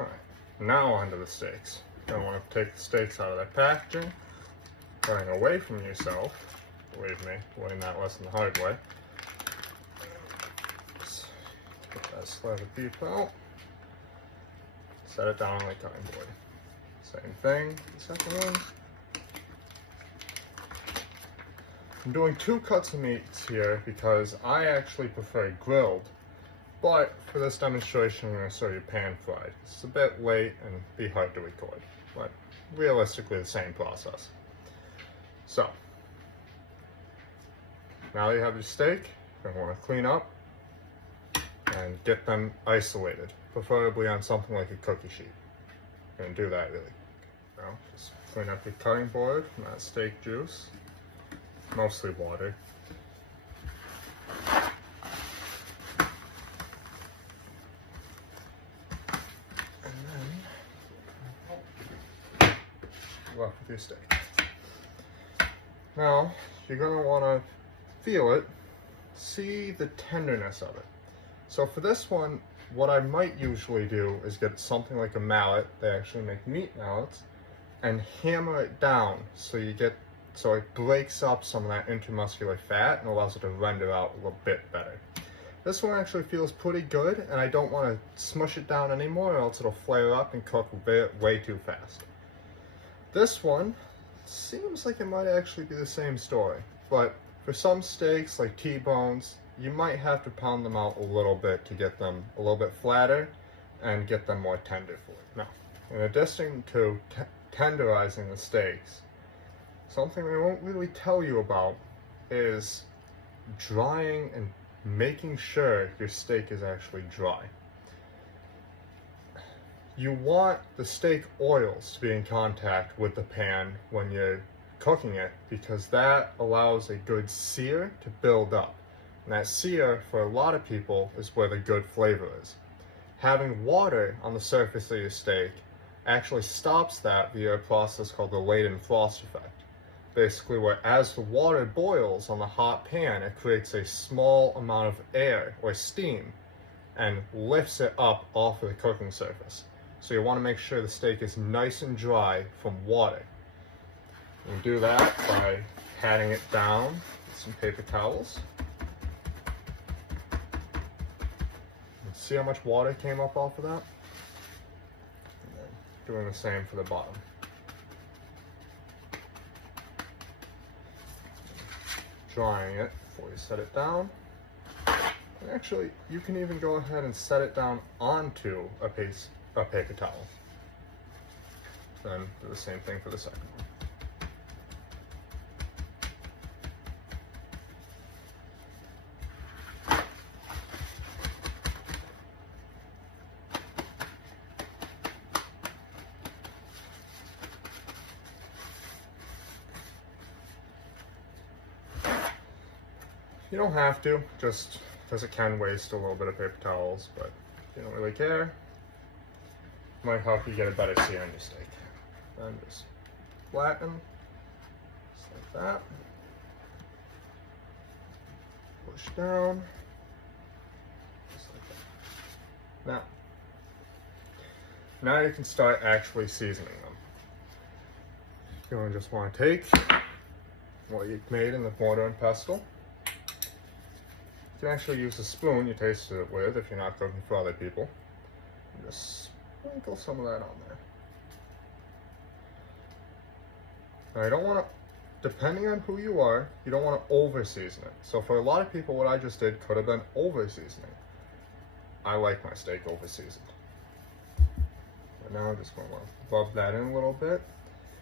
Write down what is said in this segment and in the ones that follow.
Alright, now onto the steaks. You're going to want to take the steaks out of that packaging, cutting away from yourself. Believe me, learning that lesson the hard way. Just get that slab of beef out. Set it down on the cutting board. Same thing, the second one. I'm doing 2 cuts of meats here because I actually prefer grilled, but for this demonstration I'm going to show you pan fried. It's a bit late and be hard to record, but realistically the same process. So, now you have your steak, you're going to want to clean up and get them isolated, preferably on something like a cookie sheet. You're going to do that really quick. Now, just clean up your cutting board from that steak juice, mostly water. And then, you're left with your steak. Now, you're going to want to feel it, see the tenderness of it. So for this one, what I might usually do is get something like a mallet, they actually make meat mallets, and hammer it down so it breaks up some of that intermuscular fat and allows it to render out a little bit better. This one actually feels pretty good, and I don't want to smush it down anymore or else it'll flare up and cook way too fast. This one seems like it might actually be the same story, but for some steaks like T-bones, you might have to pound them out a little bit to get them a little bit flatter and get them more tender for you. Now, in addition to tenderizing the steaks, something they won't really tell you about is drying and making sure your steak is actually dry. You want the steak oils to be in contact with the pan when you're cooking it because that allows a good sear to build up. And that sear, for a lot of people, is where the good flavor is. Having water on the surface of your steak actually stops that via a process called the Leighton frost effect. Basically, where as the water boils on the hot pan, it creates a small amount of air or steam and lifts it up off of the cooking surface. So you want to make sure the steak is nice and dry from water. You do that by patting it down with some paper towels. And see how much water came up off of that? And then doing the same for the bottom. Drying it before you set it down. And actually, you can even go ahead and set it down onto a paper towel. Then do the same thing for the second one. You don't have to, just because it can waste a little bit of paper towels, but if you don't really care, it might help you get a better sear on your steak. Then just flatten, just like that. Push down, just like that. Now you can start actually seasoning them. You're going to just want to take what you've made in the mortar and pestle. You can actually use a spoon you tasted it with if you're not cooking for other people. And just sprinkle some of that on there. Now you don't want to, depending on who you are, you don't want to over season it. So for a lot of people, what I just did could have been over seasoning. I like my steak over seasoned. But now I'm just going to rub that in a little bit.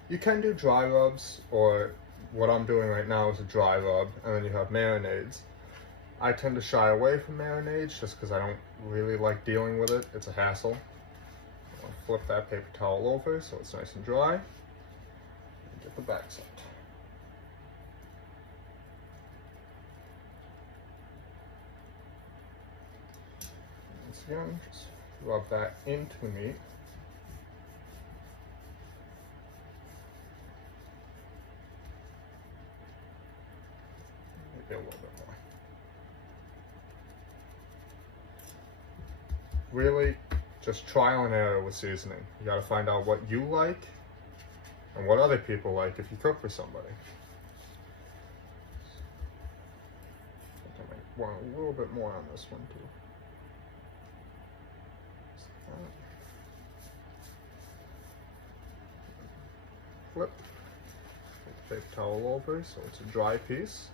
You can do dry rubs, or what I'm doing right now is a dry rub, and then you have marinades. I tend to shy away from marinades just because I don't really like dealing with it. It's a hassle. I'll flip that paper towel over so it's nice and dry. And get the back side. Once again, just rub that into the meat. Maybe a little bit more. Really just trial and error with seasoning. You gotta find out what you like and what other people like if you cook for somebody. I might want a little bit more on this one too. Flip. Paper towel over so it's a dry piece.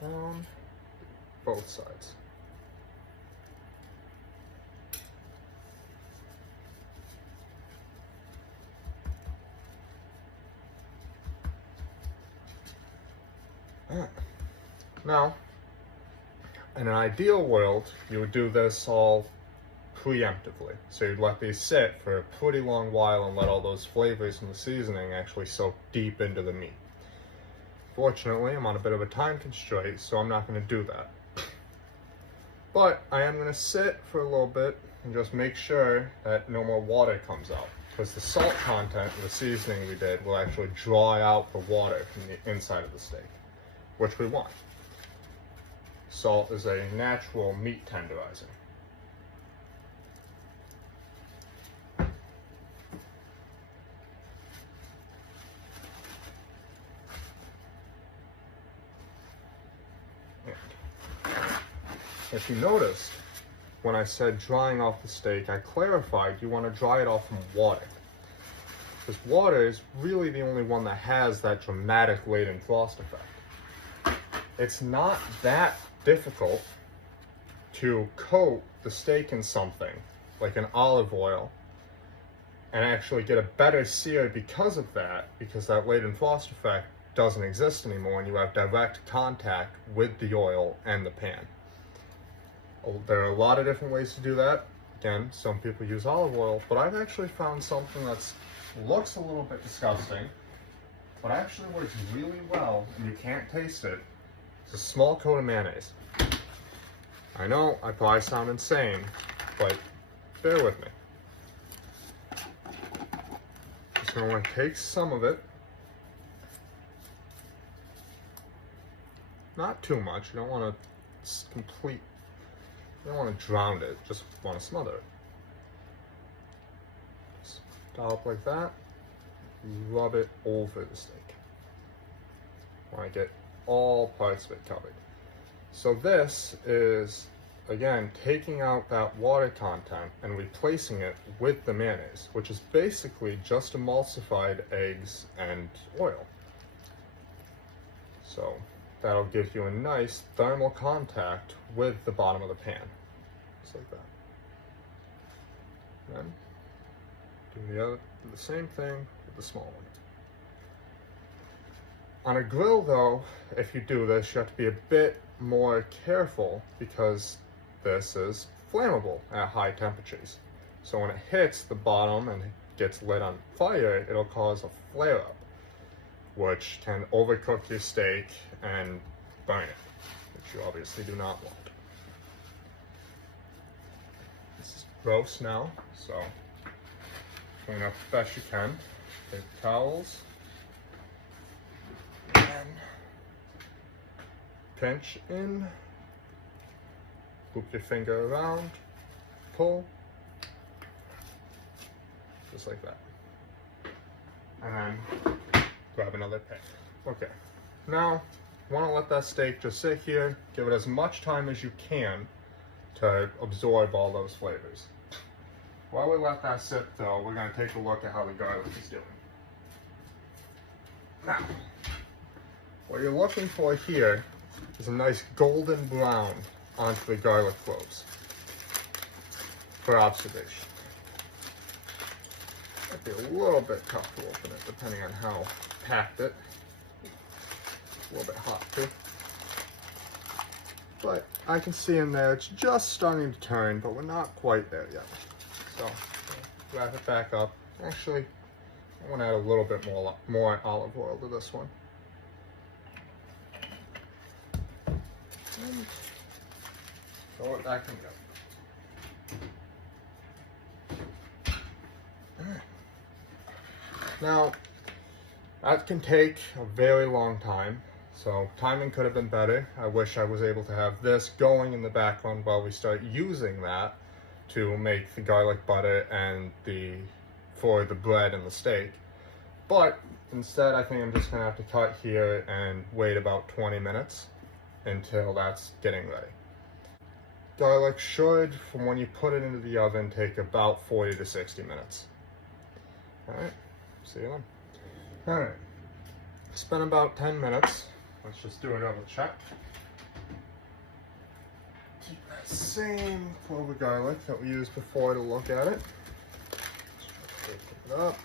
Down both sides. Now, in an ideal world, you would do this all preemptively. So you'd let these sit for a pretty long while and let all those flavors and the seasoning actually soak deep into the meat. Fortunately, I'm on a bit of a time constraint, so I'm not going to do that. But I am going to sit for a little bit and just make sure that no more water comes out, because the salt content of the seasoning we did will actually draw out the water from the inside of the steak, which we want. Salt is a natural meat tenderizer. If you noticed, when I said drying off the steak, I clarified you want to dry it off from water. Because water is really the only one that has that dramatic latent frost effect. It's not that difficult to coat the steak in something like an olive oil and actually get a better sear because of that, because that latent frost effect doesn't exist anymore and you have direct contact with the oil and the pan. There are a lot of different ways to do that. Again, some people use olive oil, but I've actually found something that looks a little bit disgusting, but actually works really well and you can't taste it. It's a small coat of mayonnaise. I know, I probably sound insane, but bear with me. Just gonna want to take some of it. Not too much, you don't want to you don't want to drown it, just want to smother it. Just dollop like that, rub it over the steak. Want to get all parts of it covered. So this is, again, taking out that water content and replacing it with the mayonnaise, which is basically just emulsified eggs and oil. So that'll give you a nice thermal contact with the bottom of the pan. Just like that. Then do the same thing with the small one. On a grill though, if you do this, you have to be a bit more careful because this is flammable at high temperatures. So when it hits the bottom and gets lit on fire, it'll cause a flare-up, which can overcook your steak and burn it, which you obviously do not want. This is gross now, so clean up the best you can. Paper towels. And pinch in. Loop your finger around. Pull. Just like that. And then grab another pan. Okay. Now, you want to let that steak just sit here. Give it as much time as you can to absorb all those flavors. While we let that sit though, we're going to take a look at how the garlic is doing. Now, what you're looking for here is a nice golden brown onto the garlic cloves for observation. Might be a little bit tough to open it depending on how packed it. A little bit hot too. But I can see in there it's just starting to turn, but we're not quite there yet. So wrap it back up. Actually, I want to add a little bit more olive oil to this one. And throw it back in there. Now, that can take a very long time, so timing could have been better. I wish I was able to have this going in the background while we start using that to make the garlic butter and for the bread and the steak. But instead, I think I'm just gonna have to cut here and wait about 20 minutes until that's getting ready. Garlic should, from when you put it into the oven, take about 40 to 60 minutes. Alright, see you then. Alright, it's been about 10 minutes. Let's just do a double check. Take that same clove of garlic that we used before to look at it. Pick it up.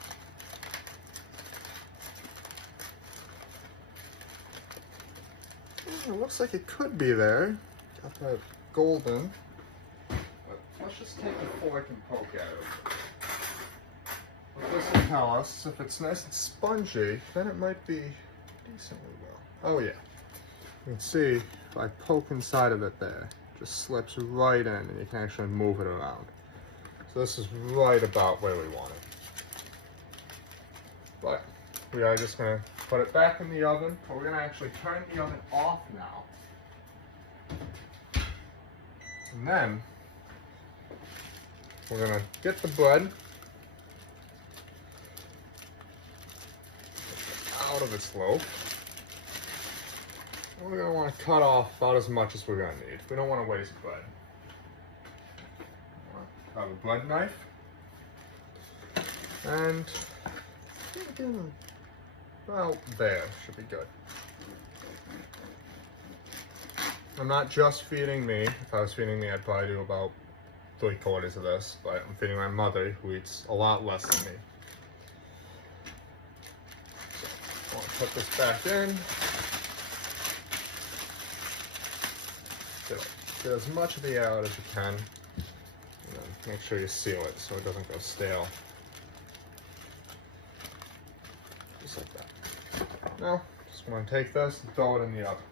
It looks like it could be there. Got that golden. But let's just take a fork and poke at it. What this will tell us, if it's nice and spongy, then it might be decently well. Oh yeah. You can see if I poke inside of it there, it just slips right in and you can actually move it around. So this is right about where we want it. But we are just going to put it back in the oven, but we're going to actually turn the oven off now. And then we're going to get the bread out of its loaf. And we're going to want to cut off about as much as we're going to need. We don't want to waste bread. Grab a bread knife. And about there should be good. I'm not just feeding me. If I was feeding me, I'd probably do about 3/4 of this, but I'm feeding my mother, who eats a lot less than me. So, I'll put this back in. Get as much of the air out as you can. And then make sure you seal it so it doesn't go stale. Just like that. Now, just want to take this and throw it in the oven.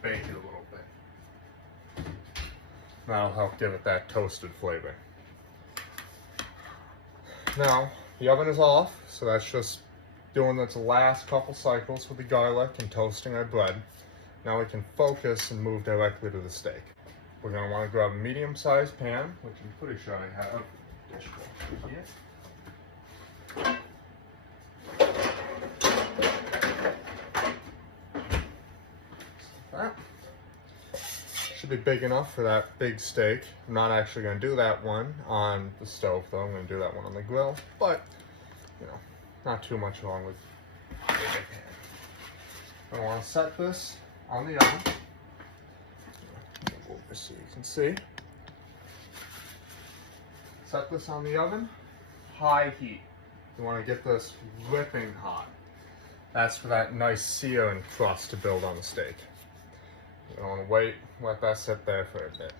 Bake it a little bit. That'll help give it that toasted flavor. Now, the oven is off, so that's just doing its last couple cycles with the garlic and toasting our bread. Now we can focus and move directly to the steak. We're going to want to grab a medium-sized pan, which I'm pretty sure I have a dishwasher here. That should be big enough for that big steak. I'm not actually going to do that one on the stove though. I'm going to do that one on the grill, but you know, not too much wrong with a bigger pan. I want to set this on the oven. Over so you can see. Set this on the oven, high heat. You want to get this ripping hot. That's for that nice sear and crust to build on the steak. You don't want to wait, let that sit there for a bit.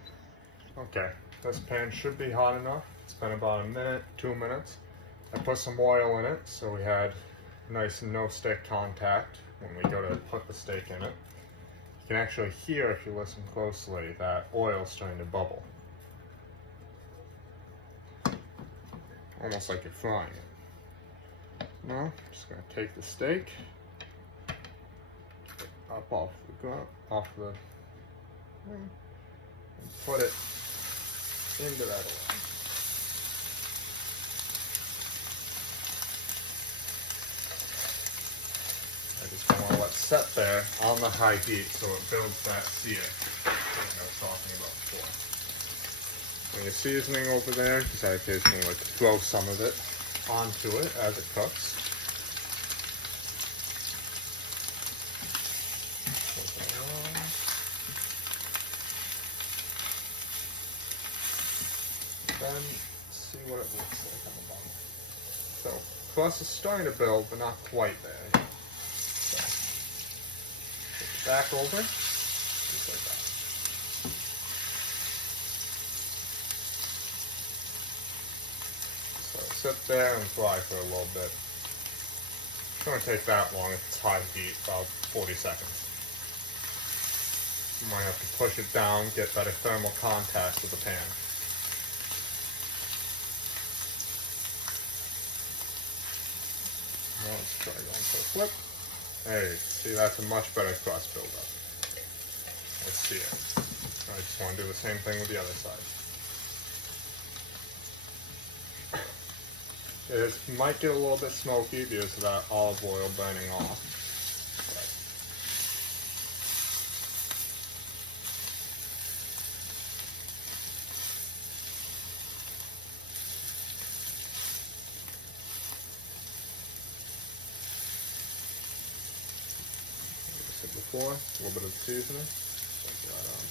Okay, this pan should be hot enough. It's been about a minute, 2 minutes. I put some oil in it so we had nice no stick contact when we go to put the steak in it. You can actually hear, if you listen closely, that oil starting to bubble. Almost like you're frying it. Now, I'm just going to take the steak up off the thing and put it into that oil. I just want to let it set there on the high heat so it builds that sear that I was talking about before. When you're seasoning over there, just I occasionally like to throw some of it onto it as it cooks. Then see what it looks like on the bottom. So crust is starting to build, but not quite there yet. So put it back over, just like that. So sit there and fry for a little bit. It's going to take that long if it's high heat, about 40 seconds. You might have to push it down, get better thermal contact with the pan. Let's try going for a flip. There you see, that's a much better crust buildup. Let's see it. I just want to do the same thing with the other side. It might get a little bit smoky because of that olive oil burning off. Like I said before, a little bit of seasoning. Check that on.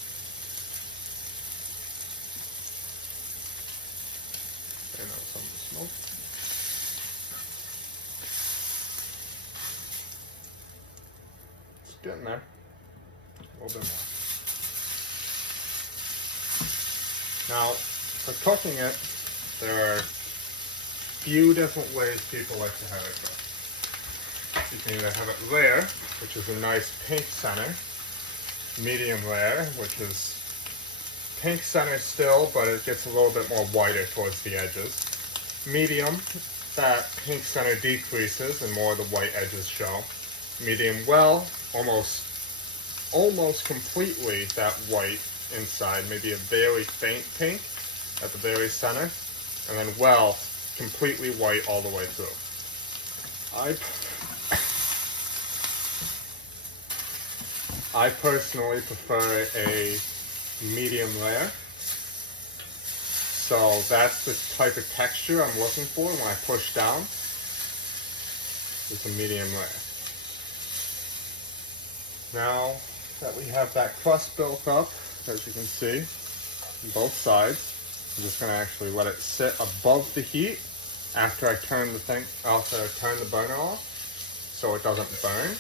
And now some of the smoke. It's getting there. A little bit more. Now, for cooking it, there are a few different ways people like to have it cooked. You can either have it rare, which is a nice pink center, medium rare, which is pink center still, but it gets a little bit more whiter towards the edges. Medium, that pink center decreases and more of the white edges show. Medium well, almost completely that white inside, maybe a very faint pink at the very center, and then well, completely white all the way through. I personally prefer a medium rare. So that's the type of texture I'm looking for when I push down. It's a medium rare. Now that we have that crust built up, as you can see, on both sides, I'm just going to actually let it sit above the heat after I turn the burner off, so it doesn't burn,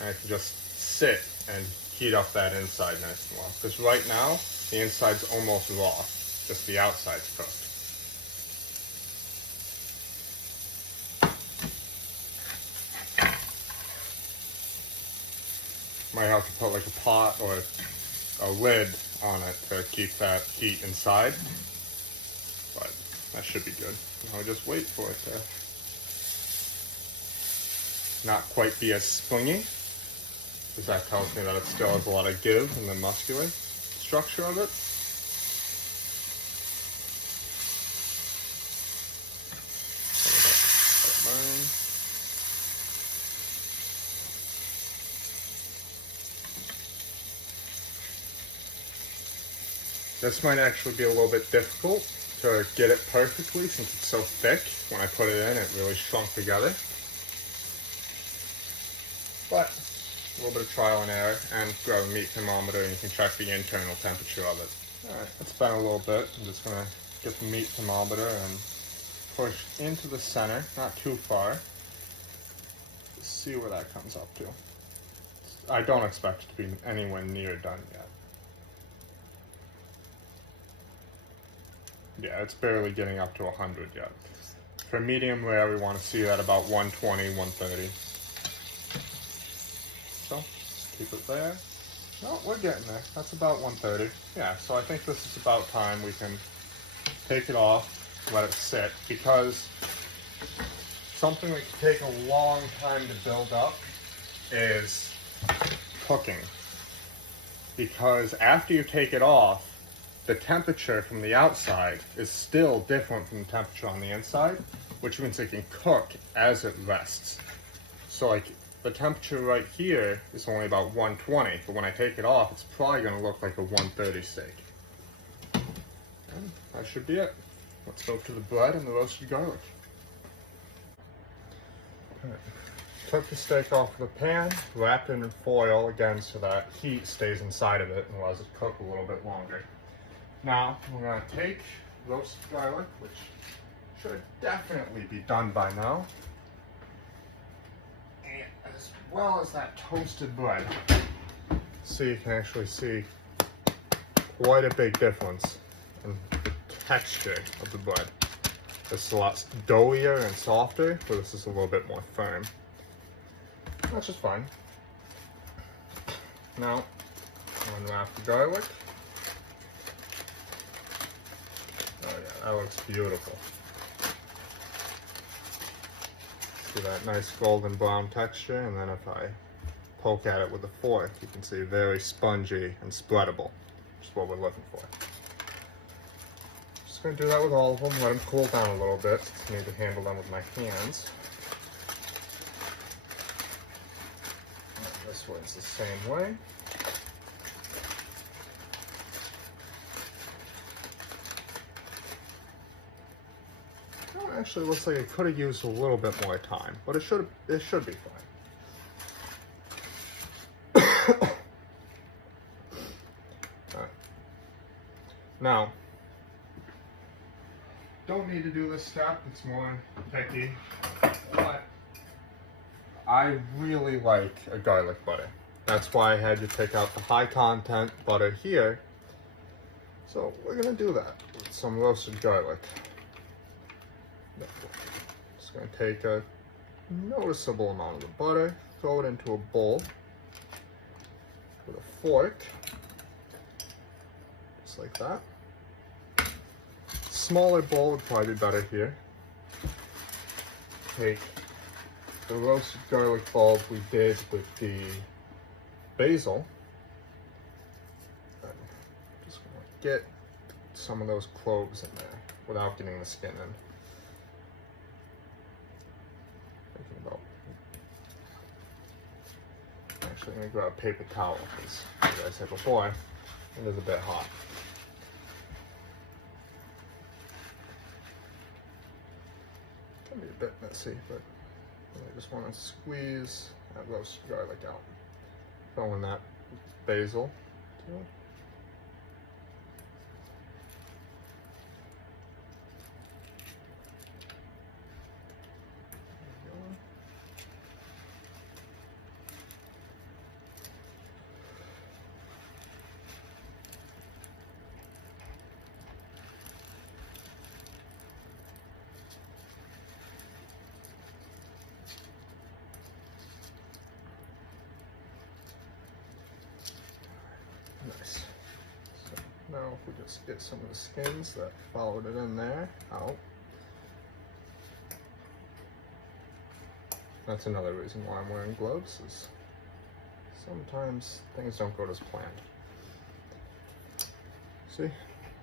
and it can just sit and heat up that inside nice and well. Because right now, the inside's almost raw, just the outside's cooked. Might have to put like a pot or a lid on it to keep that heat inside, but that should be good. I'll just wait for it to not quite be as springy, because that tells me that it still has a lot of give in the muscular structure of it. This might actually be a little bit difficult to get it perfectly since it's so thick. When I put it in, it really shrunk together. But a little bit of trial and error, and grab a meat thermometer and you can check the internal temperature of it. Alright, it's been a little bit. I'm just going to get the meat thermometer and push into the center, not too far. See where that comes up to. I don't expect it to be anywhere near done yet. Yeah, it's barely getting up to 100 yet. For medium rare, we want to see that about 120, 130. So, keep it there. No, we're getting there. That's about 130. Yeah, so I think this is about time we can take it off, let it sit, because something that can take a long time to build up is cooking. Because after you take it off, the temperature from the outside is still different from the temperature on the inside, which means it can cook as it rests. So like the temperature right here is only about 120, but when I take it off, it's probably going to look like a 130 steak. And that should be it. Let's move to the bread and the roasted garlic. Right. Took the steak off of the pan, wrapped it in foil again so that heat stays inside of it and allows it to cook a little bit longer. Now, we're going to take roasted garlic, which should definitely be done by now, and as well as that toasted bread. So you can actually see quite a big difference in the texture of the bread. This is a lot doughier and softer, but this is a little bit more firm. That's just fine. Now, unwrap the garlic. Oh yeah, that looks beautiful. See that nice golden brown texture, and then if I poke at it with a fork, you can see very spongy and spreadable, which is what we're looking for. Just going to do that with all of them, let them cool down a little bit. I need to handle them with my hands. And this one's the same way. Well, actually, it looks like it could have used a little bit more time, but it should be fine. Alright. Now, don't need to do this step, it's more picky, but I really like a garlic butter. That's why I had you pick out the high content butter here. So we're gonna do that with some roasted garlic. Just gonna take a noticeable amount of the butter, throw it into a bowl with a fork, just like that. Smaller bowl would probably be better here. Take the roasted garlic bulb we did with the basil. And just gonna get some of those cloves in there without getting the skin in. Thinking about actually, I'm gonna grab a paper towel because, as I said before, it is a bit hot. Can be a bit messy, but I just want to squeeze that roasted garlic out. Throw in that basil too. Nice. So now if we just get some of the skins that followed it in there out. That's another reason why I'm wearing gloves, is sometimes things don't go as planned. See,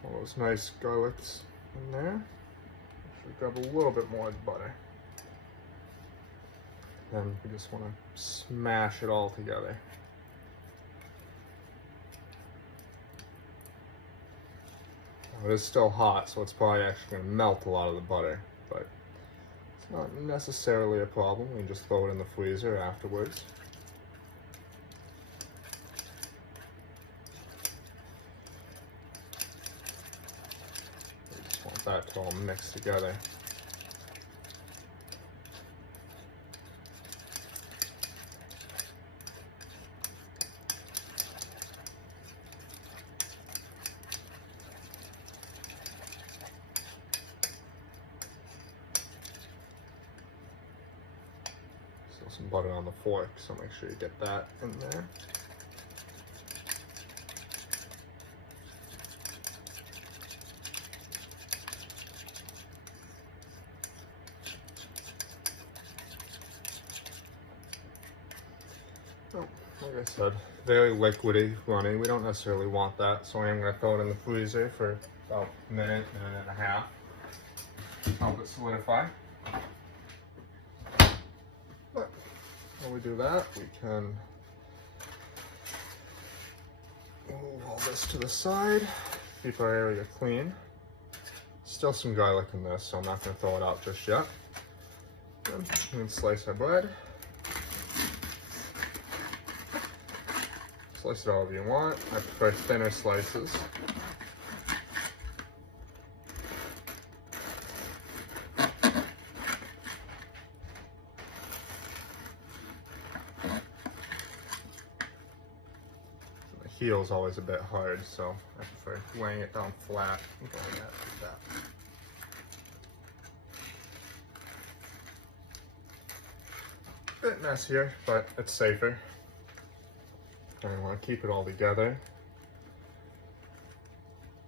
all those nice garlics in there. Should grab a little bit more of the butter. Then we just want to smash it all together. It is still hot, so it's probably actually going to melt a lot of the butter, but it's not necessarily a problem. We can just throw it in the freezer afterwards. We just want that to all mix together. Some butter on the fork, so make sure you get that in there. Oh, like I said, very liquidy running. We don't necessarily want that, so I'm going to throw it in the freezer for about a minute and a half. Help it solidify. While we do that, we can move all this to the side, keep our area clean. Still some garlic in this, so I'm not going to throw it out just yet. Then we can slice our bread. Slice it however you want. I prefer thinner slices. Heel is always a bit hard, so I prefer laying it down flat and going at it like that. Bit messier, but it's safer. And I want to keep it all together,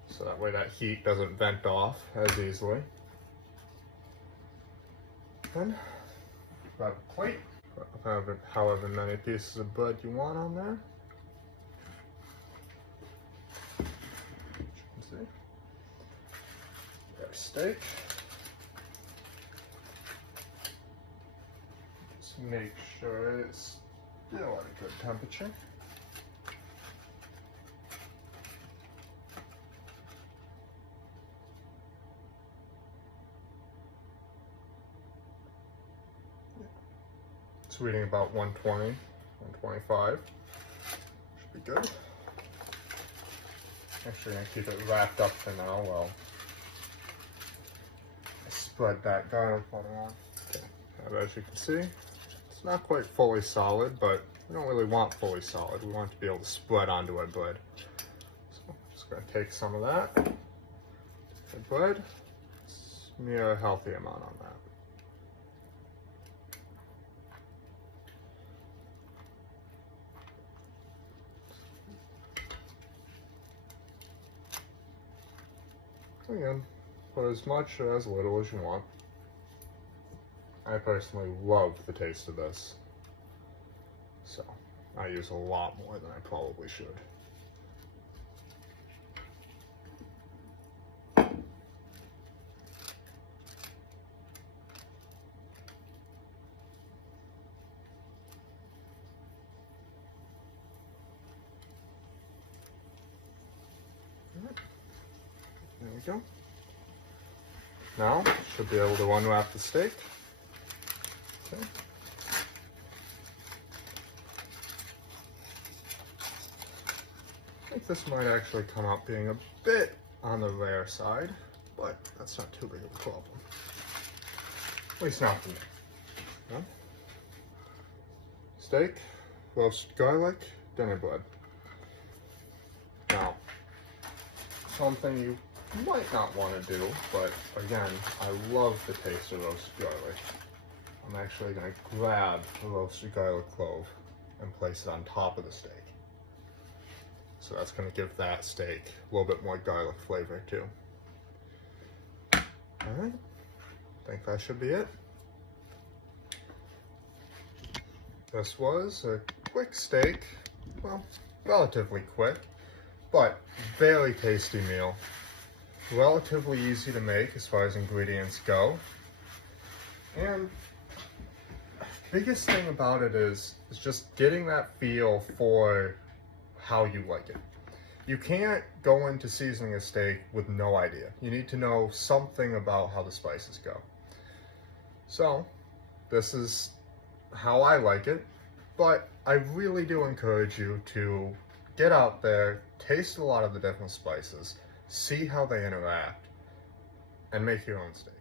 so that way that heat doesn't vent off as easily. Then grab a plate, put however many pieces of bread you want on there. steak. Just make sure it's still at a good temperature. It's reading about 120, 125. Should be good. Actually, I'm going to keep it wrapped up for now while I spread that garlic butter on. Okay. Now, as you can see, it's not quite fully solid, but we don't really want fully solid. We want it to be able to spread onto our bread. So I'm just going to take some of that, the bread, smear a healthy amount on that. Again, put as much or as little as you want. I personally love the taste of this, so I use a lot more than I probably should. There we go. Now, should be able to unwrap the steak. Okay. I think this might actually come out being a bit on the rare side, but that's not too big of a problem. At least not for me. No? Steak, roasted garlic, dinner bread. Now, something you might not want to do, but again, I love the taste of roasted garlic. I'm actually going to grab a roasted garlic clove and place it on top of the steak. So that's going to give that steak a little bit more garlic flavor too. Alright, I think that should be it. This was a quick steak, well, relatively quick, but very tasty meal. Relatively easy to make as far as ingredients go. And biggest thing about it is just getting that feel for how you like it. You can't go into seasoning a steak with no idea. You need to know something about how the spices go. So, this is how I like it, but I really do encourage you to get out there, taste a lot of the different spices, see how they interact, and make your own steak.